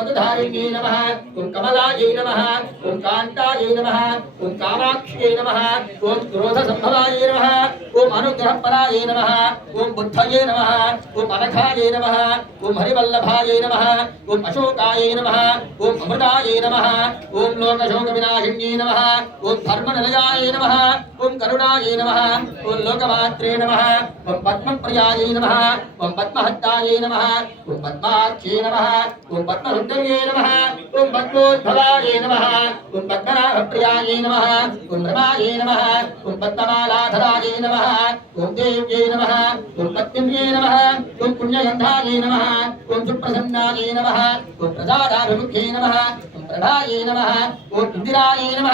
ఓం పదుధారిణ్యే నమ ఓం కమలాయే నమ ఓం కాంతాయే నమ ఓం కామాక్ష్యే నమ ఓం క్రోధ సంభవాయే నమ ఓం అనుగ్రహపరాయే నమ ఓం బుద్ధయే నమ ఓం అనఘాయే నమ ఓం హరివల్లభాయే నమ ఓం అశోకాయే నమ ఓం అమృతాయే నమ ఓం లోకశోక వినాశిన్యే నమ ఓం ధర్మనిలయాయ నమ ఓం కరుణాయే నమ ఓం లోకమాత్రే నమ ఓం పద్మప్రియాయే నమ ఓం పద్మహత్తాయే నమ ఓం పద్మాక్షే నమ ఓం పద్మరుద్రయే నమ ఓం పద్మోద్భవాయే నమ ఓం పద్మనాభప్రియాయే నమ ఓం రమాయే నమ ఓం పద్మమాలాధరాయే నమ ఓం దేవ్యే నమ ఓం పద్మిన్యే నమ ఓం పుణ్యగంధాయే నమ ఓం సుప్రసన్నాయే నమ ఓం ప్రజాదాభిముఖ్యే నమ ఓం ప్రభాయే నమ ఓం ఇందిరాయే నమ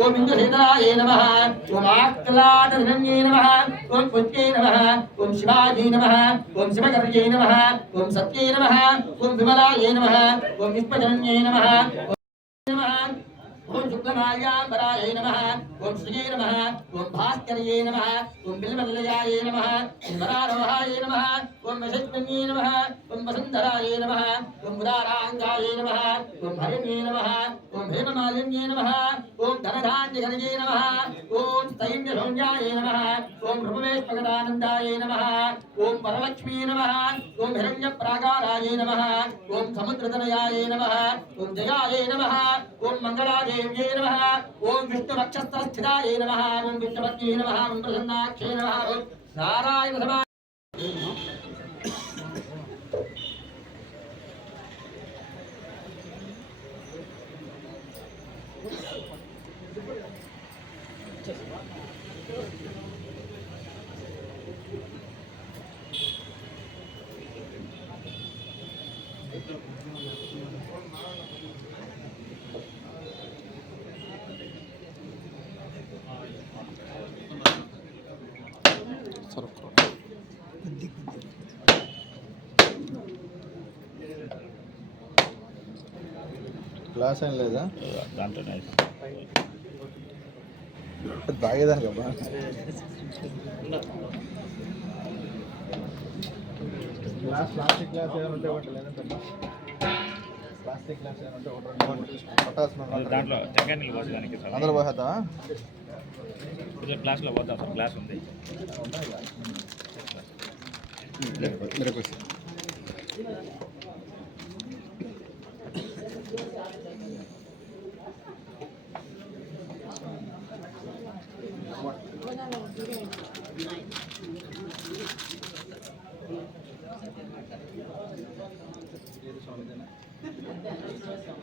ఓం ఇంద్రసేనాయే నమ ఓం ఆక్లాదధన్యే నమ ఓం పుత్రే నమ ఓం శివాయే నమ ఓం శివకర్యే నమ ఓం సత్యే నమ ఓం విమలాయే నమ ఓం విశ్వజనన్యే నమ ఓం నమః ఓం శుక్లమాల్యాంబరాయ నమః ఓం శ్రీయే నమ ఓం భాస్కరయే నమ ఓం బిల్వల్లయాయ నమ ఓం నమ ఓం వశస్మిన్యే నమ ఓం వసుంధరాయ నమ ఓం ఉదారాంగాయ నమ ఓం హరిణ్యే నమ ఓం హేమమాలిన్యే నమ ఓం ధనధాన్యఘనయే నమ ఓం స్థైన్యశౌన్యాయ నమ ఓం రూపవేశ్వగదానందాయ నమ ఓం వరలక్ష్మీ నమ ఓం హిరణ్యప్రాకారాయ నమ ఓం సముద్రతనయాయ నమ ఓం జయాయ నమ ఓం మంగళాయ మంగళాదేవ్యే నమ. ఓం విష్ణువక్షస్థస్థితాయ నమ. ఓం విష్ణుపత్యే నమ. ఓం ప్రసన్నాక్షే నమ. నారాయణ సమా గ్లాస్ ఏం లేదా? దాంట్లోనే తాగేదానికి అబ్బా గ్లాస్ ప్లాస్టిక్ గ్లాస్ ఏమైనా ఉంటే ఒకటి లేదంటే ప్లాస్టిక్ గ్లాస్ ఏమైనా ఉంటే ఒకటి రెండు పట్టాల్సిన దాంట్లో టెంకాయ నీళ్ళు పోసేదానికి సార్. అందరూ పోసేద్దా కొంచెం గ్లాస్లో పోద్దాం సార్ గ్లాస్ ఉంది. కొంచెం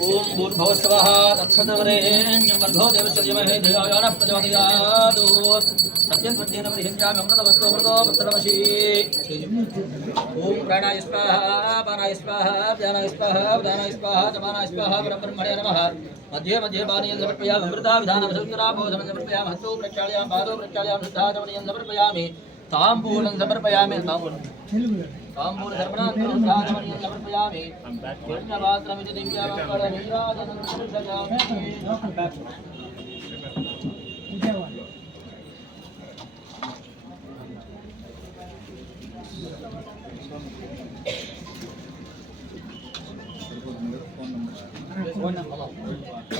ओम भूर्भुव स्वः तत्सदवरेण्यम्भर्गो देवस्वमहे धियायानः प्रचोदयात्। सत्यं त्वद्येन परिहिन्द्यामृतमस्तोमृतो पुत्रवशी ॐ प्राणाय स्वाहा पानाय स्वाहा व्यानाय स्वाहा व्यानाय स्वाहा जमानाय स्वाहा परब्रह्मणे नमः। मध्ये मध्ये पानीयं समर्पयामि अमृता विधानभसङ्कराभोजनं समर्पयामि हस्तौ प्रक्षालयामि, पादौ प्रक्षालयामि शुद्धाचमनीयं समर्पयामि ताम्बूलं समर्पयामि ताम्बूलम्। తాంబూలం తాంబూల ధర్మణాత్మనీయం సమర్పయామి. యజ్ఞపాత్రమితి దివ్యమంగళ నీరాజనం సమర్పయామి అది తీసుకోమంటే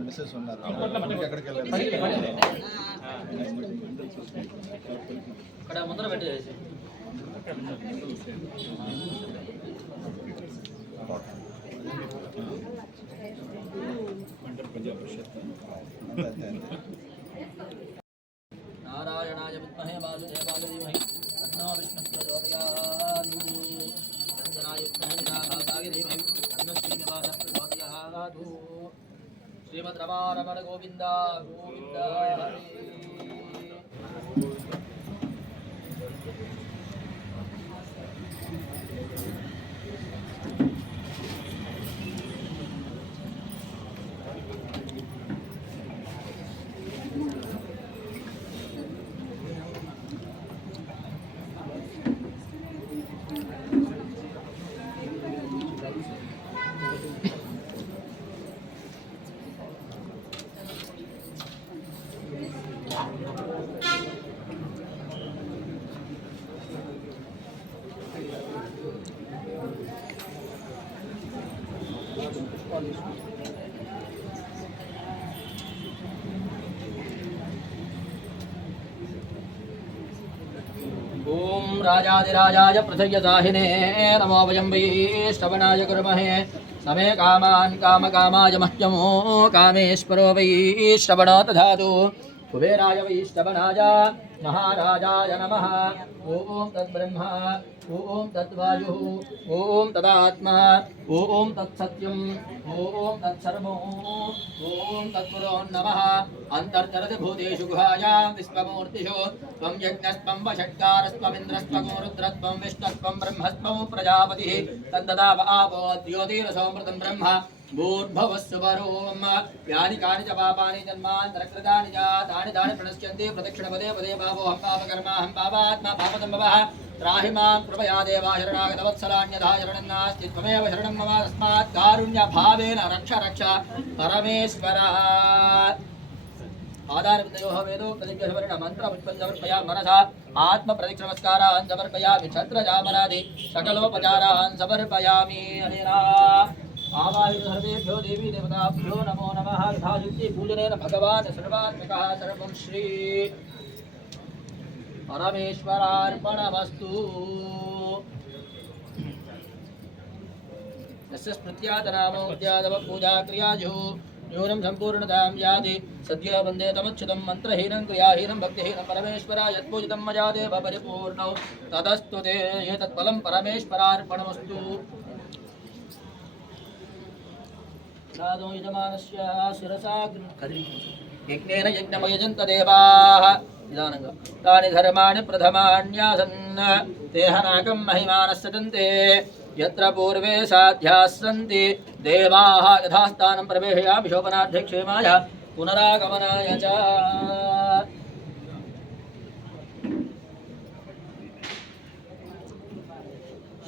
మిస్సెస్ ఉన్నారు. ఎక్కడికి. నారాయణాయ విద్మహే వాసుదేవాయ ధీమహి తన్నో విష్ణుః ప్రచోదయాత్ రంజనాయ విద్మహే నాథాయ ధీమహి. తన్నో శ్రీనివాసః ప్రచోదయాత్ శ్రీమద్ రమారమణ గోవింద గోవింద राजाधिराजाय पृथयसाहिने नमो वयं वै श्रवणाय कुर्महे। समे कामान् कामकामाय मह्यमो कामेश्वरो वै श्रवणो दधातु। कुबेराय वैष्टवनाय महाराजाय नमः। ॐ तद्ब्रह्म ॐ तद्वायुः ॐ तदात्मा ॐ तत्सत्यम् ॐ तत्सर्वो ॐ तत्पुरो नमः। भूतेषु गुहायां विश्वमूर्तिषु त्वं यज्ञस्त्वं वषट्कारस्त्वमिन्द्रस्त्वं रुद्रस्त्वं विष्णस्त्वं ब्रह्मस्त्वं प्रजापतिः। तद्ददा आपो द्योतिरसोमृतं ब्रह्म। भूर्भवस्सु वरोम यानि कानि च पापानि जन्मान्तरकृतानि च तानि तानि प्रणश्यन्ति प्रदक्षिणपदे पदे पापोऽहं पापकर्माहं पापात्मा पापसम्भवः। त्राहि माँ कृपया देवा शरणागतवत्सलान्यथा शरणं नास्ति, त्वमेव शरणं मम तस्मात् कारुण्यभावेन रक्ष रक्ष परमेश्वर। आधारविन्दयोः वेदोक्तदिव्यसवर्ण मन्त्रपुष्पं समर्पया मनसा आत्मप्रदक्षिणमस्कारान् समर्पयामि सकलोपचारान् समर्पयामि आवाहित सर्वेभ्यो देवी देवताभ्यो नमो नमः। यथाशक्ति पूजनेन भगवान् सर्वात्मकः सर्वं श्री परमेश्वरार्पणमस्तु। यस्य न्यूनं सम्पूर्णतां याति। सद्यो वंदे तमच्युतं मन्त्रहीनं क्रियाहीनं भक्तिहीनं यत्पूजितं परिपूर्णौ। तदस्तु ते, एतत्फलं परमेश्वरार्पणमस्तु। साधो यजमानस्य शिरसा यज्ञेन यज्ञमयजन्त देवाः तानि धर्माणि प्रथमान्यासन्। देहनाकं यत्र पूर्वे साध्याः सन्ति। देवाः यथास्थानं प्रवेशयामि शोभनाध्यक्षेमाय पुनरागमनाय च।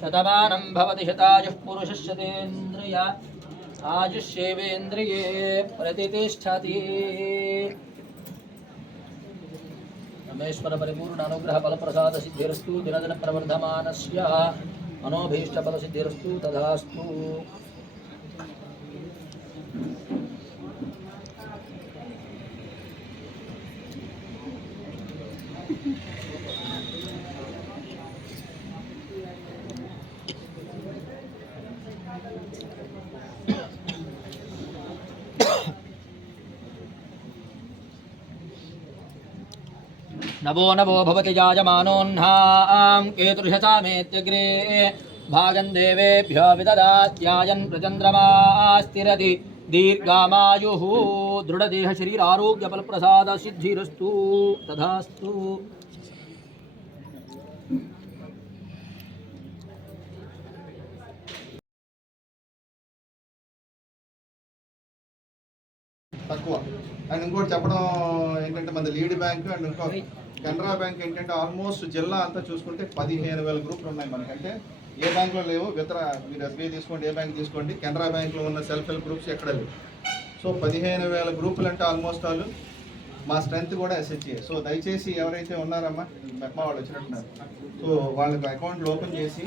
शतमानं भवति शतायुः पुरुषशतेन्द्रिय आयुष्येवेन्द्रिये आजुष्येवेन्द्रिये प्रतिष्ठति रमेश्वरपरिपूर्ण दिन दिनदिनप्रवर्धमानस्य मनोभीष्टफलसिद्धिरस्तु तथास्तु Thank you. प्रवर्धमानस्य मनोभीष्ट फल सिद्धिरस्तु तथास्तु नवो नवो भवति जायमानोऽह्नां केतुर्षसामेत्यग्रे भागं देवेभ्यो विददात्यायन् प्रचन्द्रमा स्थिरति दीर्घामायुः दृढदेहशरीरारोग्यफलप्रसादसिद्धिरस्तु तथास्तु తక్కువ అండ్ ఇంకోటి చెప్పడం ఏంటంటే మన లీడ్ బ్యాంక్ అండ్ ఇంకో కెనరా బ్యాంక్ ఏంటంటే ఆల్మోస్ట్ జిల్లా అంతా చూసుకుంటే పదిహేను వేల గ్రూపులు ఉన్నాయి మనకంటే ఏ బ్యాంక్లో లేవు ఇతర మీరు ఎస్బీఐ తీసుకోండి ఏ బ్యాంక్ తీసుకోండి కెనరా బ్యాంక్లో ఉన్న సెల్ఫ్ హెల్ప్ గ్రూప్స్ ఎక్కడ లేవు. సో పదిహేను వేల గ్రూపులు అంటే ఆల్మోస్ట్ వాళ్ళు మా స్ట్రెంత్ కూడా ఎస్హెచ్ఏ సో దయచేసి ఎవరైతే ఉన్నారమ్మా మెక్మా వాళ్ళు వచ్చినట్టున్నారు. సో వాళ్ళకి అకౌంట్లు ఓపెన్ చేసి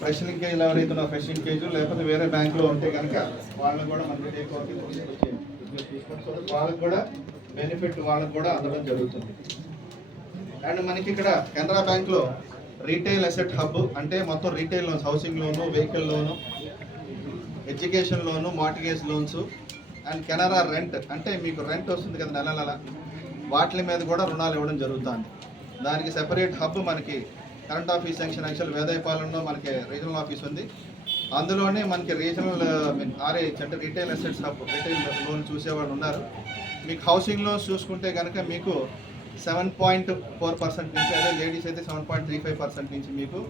ఫ్రెష్ లింకేజ్ ఎవరైతే ఉన్నారో ఫ్రెష్ లింకేజ్ లేకపోతే వేరే బ్యాంకులో ఉంటే కనుక వాళ్ళని కూడా మనకి టేక్ ఓవర్కి తీసుకొచ్చి తీసుకొని వాళ్ళకి కూడా బెనిఫిట్ వాళ్ళకి కూడా అందడం జరుగుతుంది. అండ్ మనకి ఇక్కడ కెనరా బ్యాంక్లో రీటైల్ అసెట్ హబ్ అంటే మొత్తం retail loans housing loan vehicle loan education loan mortgage loans and Canara rent అంటే మీకు రెంట్ వస్తుంది కదా నెల నెల. వాటి మీద కూడా రుణాలు ఇవ్వడం జరుగుతుంది. దానికి సెపరేట్ హబ్ మనకి కరెంట్ ఆఫీస్ సెంక్షన్ యాక్చువల్ వేదాయపాలెంలో మనకి రీజనల్ ఆఫీస్ ఉంది. అందులోనే మనకి రీజనల్ మీన్ ఆర్ఏహెచ్ అంటే retail assets hub retail loan చూసేవాళ్ళు ఉన్నారు. మీకు హౌసింగ్ లోన్స్ చూసుకుంటే కనుక మీకు సెవెన్ పాయింట్ ఫోర్ పర్సెంట్ నుంచి అదే లేడీస్ అయితే seven point three five percent నుంచి మీకు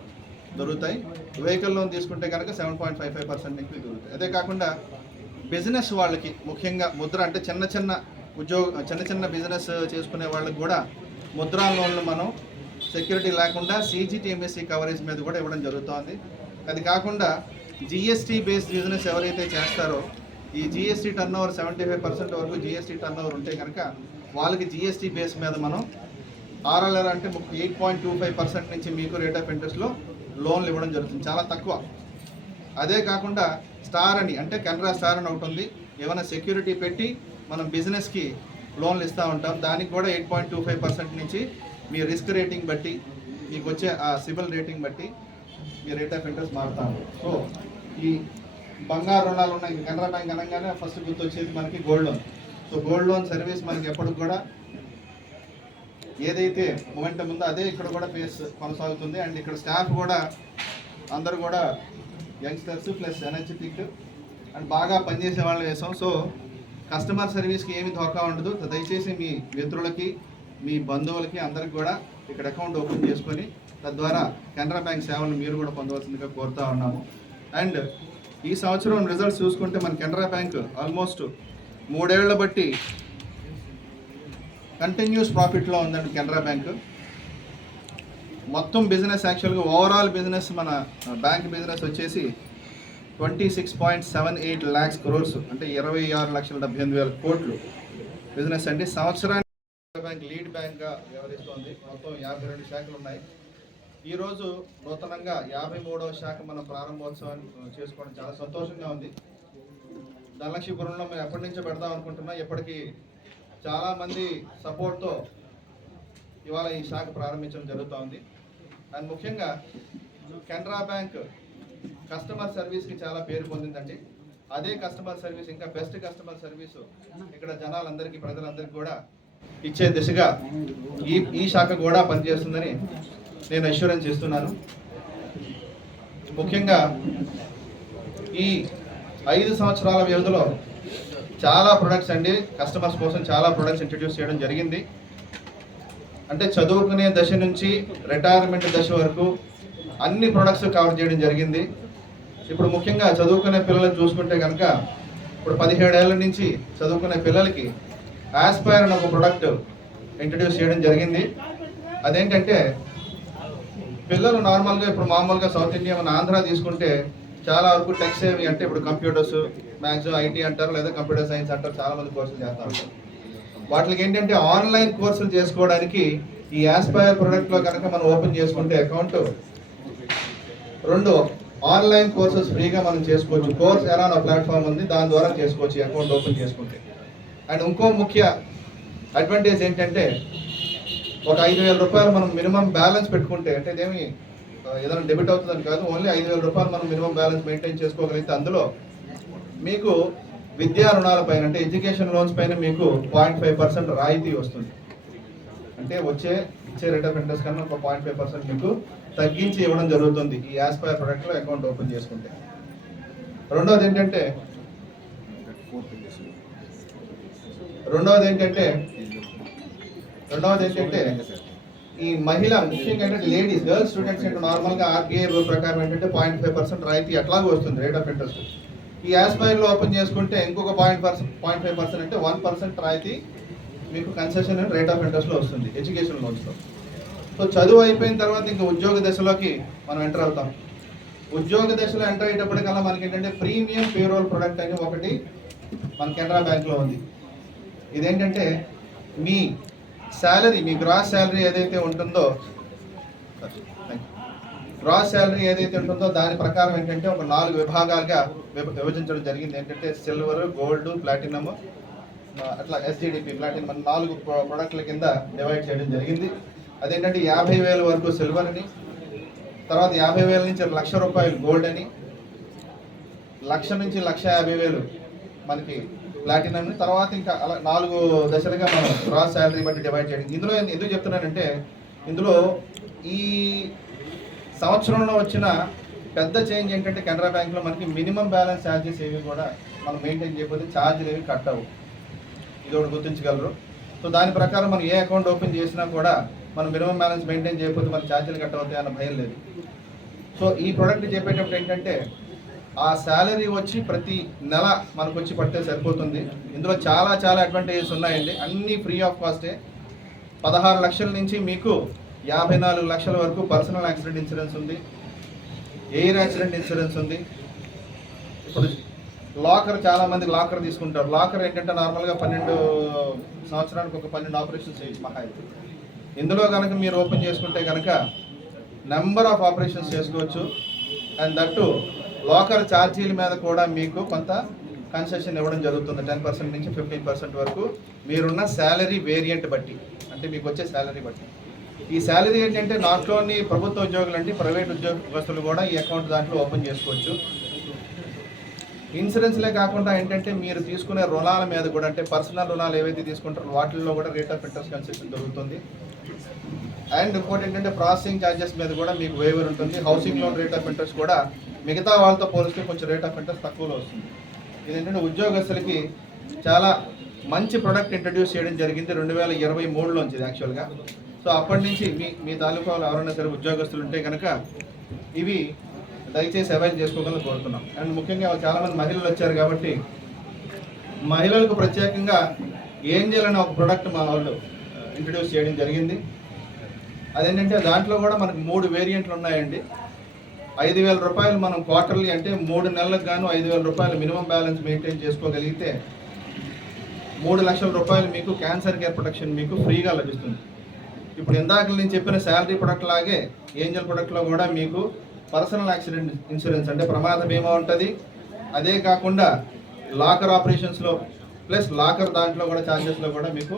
దొరుకుతాయి. వెహికల్ లోన్ తీసుకుంటే కనుక seven point five five percent నుంచి దొరుకుతాయి. అదే కాకుండా బిజినెస్ వాళ్ళకి ముఖ్యంగా ముద్ర అంటే చిన్న చిన్న ఉద్యోగ చిన్న చిన్న బిజినెస్ చేసుకునే వాళ్ళకి కూడా ముద్రా లోన్లు మనం సెక్యూరిటీ లేకుండా సీజీటీఎంఎస్సీ కవరేజ్ మీద కూడా ఇవ్వడం జరుగుతోంది. అది కాకుండా జిఎస్టీ బేస్డ్ బిజినెస్ ఎవరైతే చేస్తారో ఈ GST turnover seventy five percent వరకు జిఎస్టీ టర్న్ ఓవర్ ఉంటే కనుక వాళ్ళకి జిఎస్టీ బేస్ మీద మనం ఆర్ఎల్ఆర్ అంటే eight point two five percent నుంచి మీకు రేట్ ఆఫ్ ఇంట్రెస్ట్లో లోన్లు ఇవ్వడం జరుగుతుంది. చాలా తక్కువ. అదే కాకుండా స్టార్ అని అంటే కెనరా స్టార్ అని ఒకటి ఉంది. ఏమైనా సెక్యూరిటీ పెట్టి మనం బిజినెస్కి లోన్లు ఇస్తూ ఉంటాం. దానికి కూడా eight point two five percent నుంచి మీ రిస్క్ రేటింగ్ బట్టి మీకు వచ్చే ఆ సిబిల్ రేటింగ్ బట్టి మీ రేట్ ఆఫ్ ఇంట్రెస్ట్ మారుతాం సో ఈ బంగారు రుణాలు ఉన్నాయి. కెనరా బ్యాంక్ అనగానే ఫస్ట్ గుర్తొచ్చేది మనకి gold loan so gold loan service మనకి ఎప్పటికి కూడా ఏదైతే మూమెంటం ఉందో అదే ఇక్కడ కూడా పేస్ కొనసాగుతుంది. అండ్ ఇక్కడ స్టాఫ్ కూడా అందరు కూడా యంగ్స్టర్స్ ప్లస్ ఎనర్జెటిక్ అండ్ బాగా పనిచేసే వాళ్ళు వేసాం. సో కస్టమర్ సర్వీస్కి ఏమి ధోకా ఉండదు. దయచేసి మీ మిత్రులకి మీ బంధువులకి అందరికి కూడా ఇక్కడ అకౌంట్ ఓపెన్ చేసుకొని తద్వారా కెనరా బ్యాంక్ సేవలను మీరు కూడా పొందవలసిందిగా కోరుతా ఉన్నాము. అండ్ ఈ సంవత్సరం రిజల్ట్స్ చూసుకుంటే మన కెనరా బ్యాంక్ ఆల్మోస్ట్ మూడేళ్ళ బట్టి కంటిన్యూస్ ప్రాఫిట్లో ఉందండి కెనరా బ్యాంక్. మొత్తం బిజినెస్ యాక్చువల్గా ఓవరాల్ బిజినెస్ మన బ్యాంక్ బిజినెస్ వచ్చేసి twenty six point seven eight lakhs crores అంటే ఇరవై ఆరు లక్షల డెబ్బై ఎనిమిది వేల కోట్లు. బిజినెస్ అండి. సంవత్సరానికి బ్యాంక్ లీడ్ బ్యాంక్గా వ్యవహరిస్తోంది. మొత్తం యాభై రెండు శాఖలు ఉన్నాయి. ఈరోజు నూతనంగా యాభై మూడవ శాఖ మనం ప్రారంభోత్సవాన్ని చేసుకోవడం చాలా సంతోషంగా ఉంది. ధనలక్ష్మీపురంలో మేము ఎప్పటి నుంచో పెడదాం అనుకుంటున్నాం. ఇప్పటికీ చాలామంది సపోర్ట్తో ఇవాళ ఈ శాఖ ప్రారంభించడం జరుగుతూ ఉంది అండ్ ముఖ్యంగా కెనరా బ్యాంక్ కస్టమర్ సర్వీస్కి చాలా పేరు పొందిందండి. అదే కస్టమర్ సర్వీస్ ఇంకా బెస్ట్ కస్టమర్ సర్వీస్ ఇక్కడ జనాలందరికీ ప్రజలందరికీ కూడా ఇచ్చే దిశగా ఈ ఈ శాఖ కూడా పనిచేస్తుందని నేను అష్యూరెన్స్ ఇస్తున్నాను ముఖ్యంగా ఈ ఐదు సంవత్సరాల వ్యవధిలో చాలా ప్రొడక్ట్స్ అండి. కస్టమర్స్ కోసం చాలా ప్రొడక్ట్స్ ఇంట్రడ్యూస్ చేయడం జరిగింది. అంటే చదువుకునే దశ నుంచి రిటైర్మెంట్ దశ వరకు అన్ని ప్రొడక్ట్స్ కవర్ చేయడం జరిగింది. ఇప్పుడు ముఖ్యంగా చదువుకునే పిల్లలను చూసుకుంటే కనుక ఇప్పుడు పదిహేడేళ్ళ నుంచి చదువుకునే పిల్లలకి ఆస్పైర్ అని ఒక ప్రొడక్ట్ ఇంట్రడ్యూస్ చేయడం జరిగింది. అదేంటంటే పిల్లలు నార్మల్గా ఇప్పుడు మామూలుగా సౌత్ ఇండియా మన ఆంధ్ర తీసుకుంటే చాలా వరకు టెక్ సేవింగ్ అంటే ఇప్పుడు కంప్యూటర్స్ మ్యాథ్స్ ఐటీ అంటారు లేదా కంప్యూటర్ సైన్స్ అంటారు చాలా మంది కోర్సులు చేస్తూ ఉంటారు. వాటికి ఏంటంటే ఆన్లైన్ కోర్సులు చేసుకోవడానికి ఈ యాస్పైర్ ప్రొడక్ట్లో కనుక మనం ఓపెన్ చేసుకుంటే అకౌంట్ రెండు ఆన్లైన్ కోర్సెస్ ఫ్రీగా మనం చేసుకోవచ్చు. కోర్స్ ఎలా అనే ప్లాట్ఫామ్ ఉంది దాని ద్వారా చేసుకోవచ్చు అకౌంట్ ఓపెన్ చేసుకుంటే. అండ్ ఇంకో ముఖ్య అడ్వాంటేజ్ ఏంటంటే ఒక ఐదు వేల రూపాయలు మనం మినిమం బ్యాలెన్స్ పెట్టుకుంటే అంటే ఇదేమి ఏదైనా డెబిట్ అవుతుందని కాదు ఓన్లీ ఐదు వేల రూపాయలు మనం మినిమం బ్యాలెన్స్ మెయింటైన్ చేసుకోగలిగితే అందులో మీకు విద్యా రుణాలపైన అంటే ఎడ్యుకేషన్ లోన్స్ పైన మీకు పాయింట్ ఫైవ్ పర్సెంట్ రాయితీ వస్తుంది. అంటే వచ్చే ఇచ్చే రేట్ ఆఫ్ ఇంట్రెస్ట్ కన్నా ఒక పాయింట్ ఫైవ్ పర్సెంట్ మీకు తగ్గించి ఇవ్వడం జరుగుతుంది ఈ యాస్పైర్ ప్రొడక్ట్లో అకౌంట్ ఓపెన్ చేసుకుంటే. రెండవది ఏంటంటే రెండవది ఏంటంటే రెండవది ఏంటంటే ఈ మహిళ ముఖ్యంగా ఏంటంటే లేడీస్ గర్ల్స్ స్టూడెంట్స్ అంటే నార్మల్గా ఆర్బీఐ రూల్ ప్రకారం ఏంటంటే పాయింట్ ఫైవ్ పర్సెంట్ రాయితీ ఎట్లాగో వస్తుంది రేట్ ఆఫ్ ఇంట్రెస్ట్. ఈ యాస్పైర్లో ఓపెన్ చేసుకుంటే ఇంకొక point percent point five percent అంటే వన్ పర్సెంట్ రాయితీ మీకు కన్సెషన్ రేట్ ఆఫ్ ఇంట్రెస్ట్లో వస్తుంది ఎడ్యుకేషన్ లోన్స్లో. సో చదువు అయిపోయిన తర్వాత ఇంకా ఉద్యోగ దశలోకి మనం ఎంటర్ అవుతాం. ఉద్యోగ దశలో ఎంటర్ అయ్యేటప్పటికల్లా మనకి ఏంటంటే ప్రీమియం పేరోల్ ప్రొడక్ట్ అని ఒకటి మన కెనరా బ్యాంక్లో ఉంది. ఇదేంటంటే మీ శాలరీ మీ గ్రాస్ శాలరీ ఏదైతే ఉంటుందో గ్రాస్ శాలరీ ఏదైతే ఉంటుందో దాని ప్రకారం ఏంటంటే ఒక నాలుగు విభాగాలుగా విభజించడం జరిగింది. ఏంటంటే సిల్వర్ గోల్డ్ ప్లాటినమ్ అట్లా ఎస్జిడిపి ప్లాటినం అని నాలుగు ప్రొడక్ట్ల కింద డివైడ్ చేయడం జరిగింది. అదేంటంటే యాభై వేల వరకు సిల్వర్ అని తర్వాత యాభై వేల నుంచి లక్ష రూపాయలు గోల్డ్ అని లక్ష నుంచి లక్ష యాభై వేలు మనకి ప్లాటినం తర్వాత ఇంకా అలా నాలుగు దశలుగా మనం గ్రాస్ శాలరీ బట్టి డివైడ్ చేయడం. ఇందులో ఎందుకు చెప్తున్నానంటే ఇందులో ఈ సంవత్సరంలో వచ్చిన పెద్ద చేంజ్ ఏంటంటే కెనరా బ్యాంక్లో మనకి మినిమం బ్యాలెన్స్ ఛార్జెస్ ఏవి కూడా మనం మెయింటైన్ చేయకపోతే ఛార్జీలు ఏవి కట్ అవ్వు ఇది ఒకటి గుర్తించగలరు. సో దాని ప్రకారం మనం ఏ అకౌంట్ ఓపెన్ చేసినా కూడా మనం మినిమం బ్యాలెన్స్ మెయింటైన్ చేయకపోతే మన ఛార్జీలు కట్ అవుతాయి అన్న భయం లేదు. సో ఈ ప్రోడక్ట్ చెప్పేటప్పుడు ఏంటంటే ఆ శాలరీ వచ్చి ప్రతి నెల మనకు వచ్చి పట్టే సరిపోతుంది. ఇందులో చాలా చాలా అడ్వాంటేజెస్ ఉన్నాయండి. అన్నీ ఫ్రీ ఆఫ్ కాస్టే పదహారు లక్షల నుంచి మీకు యాభై నాలుగు లక్షల వరకు పర్సనల్ యాక్సిడెంట్ ఇన్సూరెన్స్ ఉంది. ఎయిర్ యాక్సిడెంట్ ఇన్సూరెన్స్ ఉంది. ఇప్పుడు లాకర్ చాలామంది లాకర్ తీసుకుంటారు. లాకర్ ఏంటంటే నార్మల్గా పన్నెండు సంవత్సరానికి ఒక పన్నెండు ఆపరేషన్స్ చేయొచ్చు మహా ఇందులో కనుక మీరు ఓపెన్ చేసుకుంటే కనుక నెంబర్ ఆఫ్ ఆపరేషన్స్ చేసుకోవచ్చు. అండ్ దట్టు లోకల్ ఛార్జీల మీద కూడా మీకు కొంత కన్సెషన్ ఇవ్వడం జరుగుతుంది. టెన్ పర్సెంట్ నుంచి ఫిఫ్టీన్ పర్సెంట్ వరకు మీరున్న శాలరీ వేరియంట్ బట్టి అంటే మీకు వచ్చే శాలరీ బట్టి. ఈ శాలరీ ఏంటంటే నాట్ ఓన్లీ ప్రభుత్వ ఉద్యోగులు అంటే ప్రైవేట్ ఉద్యోగస్తులు కూడా ఈ అకౌంట్ దాంట్లో ఓపెన్ చేసుకోవచ్చు. ఇన్సూరెన్స్లే కాకుండా ఏంటంటే మీరు తీసుకునే రుణాల మీద కూడా అంటే పర్సనల్ రుణాలు ఏవైతే తీసుకుంటారో వాటిల్లో కూడా రేట్ ఆఫ్ ఇంట్రెస్ట్ కన్సెషన్ దొరుకుతుంది. అండ్ ఇంకోటి ఏంటంటే ప్రాసెసింగ్ ఛార్జెస్ మీద కూడా మీకు వేవర్ ఉంటుంది. Housing loan rate of interest కూడా మిగతా వాళ్ళతో పోలిస్తే కొంచెం రేట్ ఆఫ్ ఇంట్రెస్ట్ తక్కువలో వస్తుంది. ఇది ఏంటంటే ఉద్యోగస్తులకి చాలా మంచి ప్రొడక్ట్ ఇంట్రడ్యూస్ చేయడం జరిగింది రెండు వేల ఇరవై మూడులోంచి యాక్చువల్గా సో అప్పటి నుంచి మీ మీ తాలూకాలో ఎవరైనా సరే ఉద్యోగస్తులు ఉంటే కనుక ఇవి దయచేసి అవైల్ చేసుకోగలని కోరుతున్నాం. అండ్ ముఖ్యంగా చాలామంది మహిళలు వచ్చారు కాబట్టి మహిళలకు ప్రత్యేకంగా ఏంజల్ అనే ఒక ప్రోడక్ట్ మా వాళ్ళు uh, ఇంట్రడ్యూస్ చేయడం జరిగింది. అదేంటంటే దాంట్లో కూడా మనకు మూడు వేరియంట్లు ఉన్నాయండి. ఐదు వేల రూపాయలు మనం క్వార్టర్లీ అంటే మూడు నెలలకు గాను ఐదు వేల రూపాయలు మినిమం బ్యాలెన్స్ మెయింటైన్ చేసుకోగలిగితే మూడు లక్షల రూపాయలు మీకు క్యాన్సర్ కేర్ ప్రొటెక్షన్ మీకు ఫ్రీగా లభిస్తుంది. ఇప్పుడు ఇందాక నేను చెప్పిన శాలరీ ప్రొడక్ట్ లాగే ఏంజల్ ప్రొడక్ట్లో కూడా మీకు పర్సనల్ యాక్సిడెంట్ ఇన్సూరెన్స్ అంటే ప్రమాద బీమా ఉంటుంది. అదే కాకుండా లాకర్ ఆపరేషన్స్లో ప్లస్ లాకర్ దాంట్లో కూడా ఛార్జెస్లో కూడా మీకు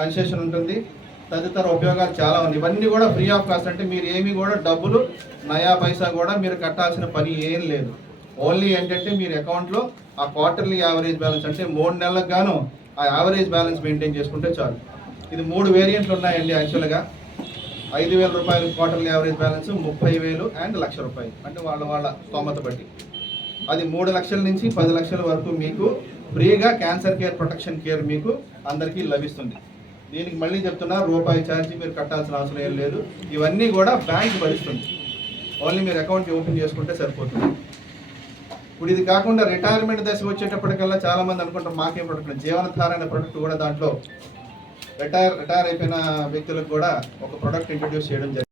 కన్సెషన్ ఉంటుంది. తదితర ఉపయోగాలు చాలా ఉన్నాయి. ఇవన్నీ కూడా ఫ్రీ ఆఫ్ కాస్ట్ అంటే మీరు ఏమి కూడా డబ్బులు నయా పైసా కూడా మీరు కట్టాల్సిన పని ఏం లేదు. ఓన్లీ ఏంటంటే మీరు అకౌంట్లో ఆ క్వార్టర్లీ యావరేజ్ బ్యాలెన్స్ అంటే మూడు నెలలకు గాను ఆ యావరేజ్ బ్యాలెన్స్ మెయింటైన్ చేసుకుంటే చాలు. ఇది మూడు వేరియంట్లు ఉన్నాయండి యాక్చువల్గా ఐదు వేల రూపాయలు క్వార్టర్లీ యావరేజ్ బ్యాలెన్స్ ముప్పై వేలు అండ్ లక్ష రూపాయలు. అంటే వాళ్ళ వాళ్ళ స్తోమత బట్టి. అది మూడు లక్షల నుంచి పది లక్షల వరకు మీకు ఫ్రీగా క్యాన్సర్ కేర్ ప్రొటెక్షన్ కేర్ మీకు అందరికీ లభిస్తుంది. దీనికి మళ్ళీ చెప్తున్నా రూపాయి ఛార్జీ మీరు కట్టాల్సిన అవసరం ఏం లేదు. ఇవన్నీ కూడా బ్యాంక్ భరిస్తుంది. ఓన్లీ మీరు అకౌంట్ ఓపెన్ చేసుకుంటే సరిపోతుంది. ఇప్పుడు ఇది కాకుండా రిటైర్మెంట్ దశ వచ్చేటప్పటికల్లా చాలామంది అనుకుంటాం మాకేం ప్రొడక్ట్ జీవనధార అనే ప్రొడక్ట్ కూడా దాంట్లో రిటైర్ రిటైర్ అయిపోయిన వ్యక్తులకు కూడా ఒక ప్రొడక్ట్ ఇంట్రడ్యూస్ చేయడం జరిగింది.